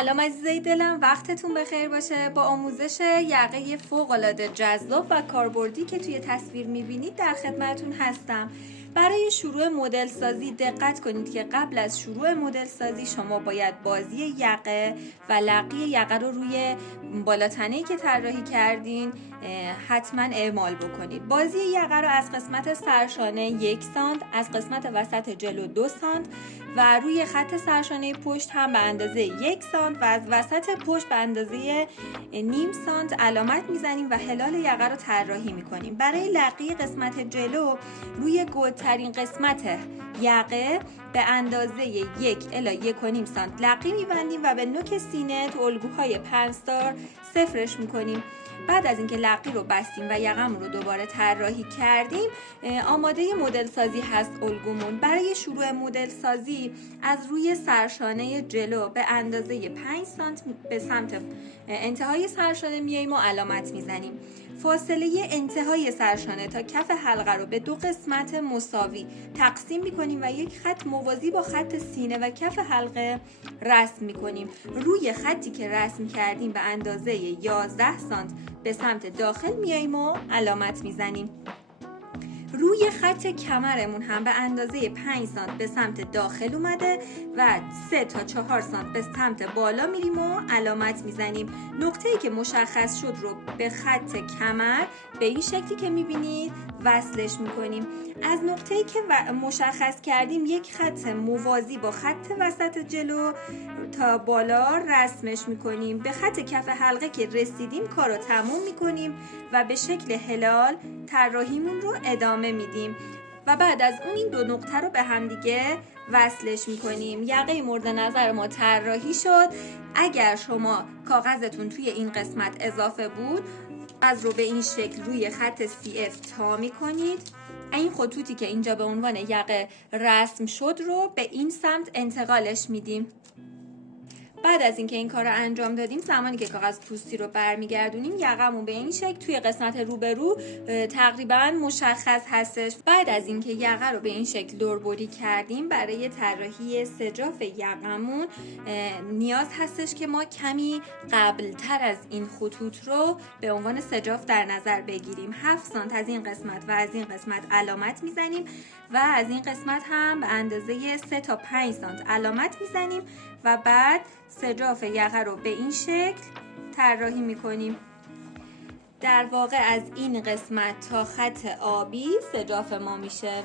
سلام عزیزای دلم، وقتتون بخیر باشه. با آموزش یقه فوق‌العاده جذاب و کاربردی که توی تصویر میبینید در خدمتتون هستم. برای شروع مدل سازی دقت کنید که قبل از شروع مدل سازی شما باید بازی یقه و لقی یقه رو روی بالاتنه‌ای که طراحی کردین حتما اعمال بکنید. بازی یقه رو از قسمت سرشانه 1 سانت، از قسمت وسط جلو 2 سانت و روی خط سرشانه پشت هم به اندازه 1 سانت و از وسط پشت به اندازه نیم سانت علامت میزنیم و هلال یقه رو طراحی میکنیم. برای لقی قسمت جلو روی گودترین قسمت یقه به اندازه 1 الی 1.5 سانت لقی میبندیم و به نوک سینه تو الگوهای 5 تار صفرش میکنیم. بعد از اینکه لقی رو بستیم و یقه‌مون رو دوباره طراحی کردیم، آماده مدل سازی هست الگومون. برای شروع مدل سازی از روی سرشانه جلو به اندازه 5 سانت به سمت انتهای سرشانه میاییم و علامت میزنیم. فاصله انتهای سرشانه تا کف حلقه رو به 2 قسمت مساوی تقسیم میکنیم و یک خط موازی با خط سینه و کف حلقه رسم میکنیم. روی خطی که رسم کردیم به اندازه 11 سانت به سمت داخل میاییم و علامت میزنیم. روی خط کمرمون هم به اندازه 5 سانت به سمت داخل اومده و 3 تا 4 سانت به سمت بالا میریم و علامت میزنیم. نقطه‌ای که مشخص شد رو به خط کمر به این شکلی که میبینید وصلش میکنیم. از نقطه‌ای که مشخص کردیم یک خط موازی با خط وسط جلو تا بالا رسمش میکنیم. به خط کف حلقه که رسیدیم کار رو تموم میکنیم و به شکل هلال طراحیمون رو ادامه میدیم و بعد از اون این 2 نقطه رو به همدیگه وصلش میکنیم. یقه مورد نظر ما طراحی شد. اگر شما کاغذتون توی این قسمت اضافه بود، از رو به این شکل روی خط CF تا میکنید. این خطوطی که اینجا به عنوان یقه رسم شد رو به این سمت انتقالش میدیم. بعد از اینکه این کار رو انجام دادیم، زمانی که کاغذ پوستی رو برمیگردونیم، یقه‌مون به این شکل توی قسمت روبرو تقریبا مشخص هستش. بعد از اینکه یقه رو به این شکل دوربری کردیم، برای طراحی سجاف یقه‌مون نیاز هستش که ما کمی قبلتر از این خطوط رو به عنوان سجاف در نظر بگیریم. 7 سانت از این قسمت و از این قسمت علامت میزنیم و از این قسمت هم به اندازه 3 تا 5 سانت علامت میزنیم و بعد سجاف یقه رو به این شکل طراحی میکنیم. در واقع از این قسمت تا خط آبی سجاف ما میشه.